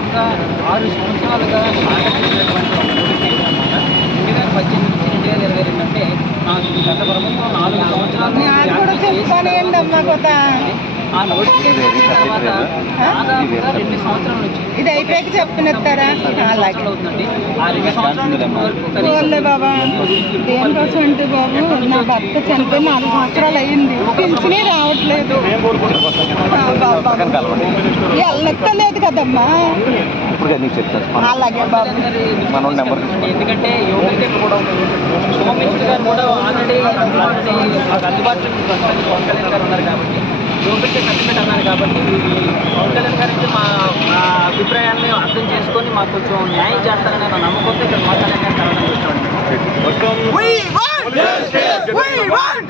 దాదాపుగా 6 సంవత్సరాలుగా సాగతించినటువంటి ఒక నోటిఫికేషన్ అనమాట. 2018-2022 అంటే గత ప్రభుత్వం 4 సంవత్సరాలు ఆ నోటిఫికేషన్ తర్వాత దాదాపుగా 2 సంవత్సరాలు వచ్చింది. ఇది అయిపోయాక చెప్తున్నారు అలాగే అవుతుందండి. ఆ 2 సంవత్సరాలు బాబా దేనికోసం అంటే బాబు నా భర్త చనిపోయి 4 సంవత్సరాలు అయ్యింది, పిలిచినే రావట్లేదు, వెళ్ళలేదు కదమ్మా. అలాగే బాబు ఎందుకంటే యోగితే కూడా హోంమినిస్టర్ గారు కూడా ఆల్రెడీ అందుబాటులో పవన్ కళ్యాణ్ గారు ఉన్నారు కాబట్టి యోగితే సర్టిఫికేట్ అన్నారు కాబట్టి పవన్ కళ్యాణ్ గారు అయితే మా అభిప్రాయాన్ని అర్థం చేసుకొని మాకు కొంచెం న్యాయం చేస్తారనే నా నమ్మకంతో ఇక్కడ పవన్ కళ్యాణ్ గారు కలవడం We want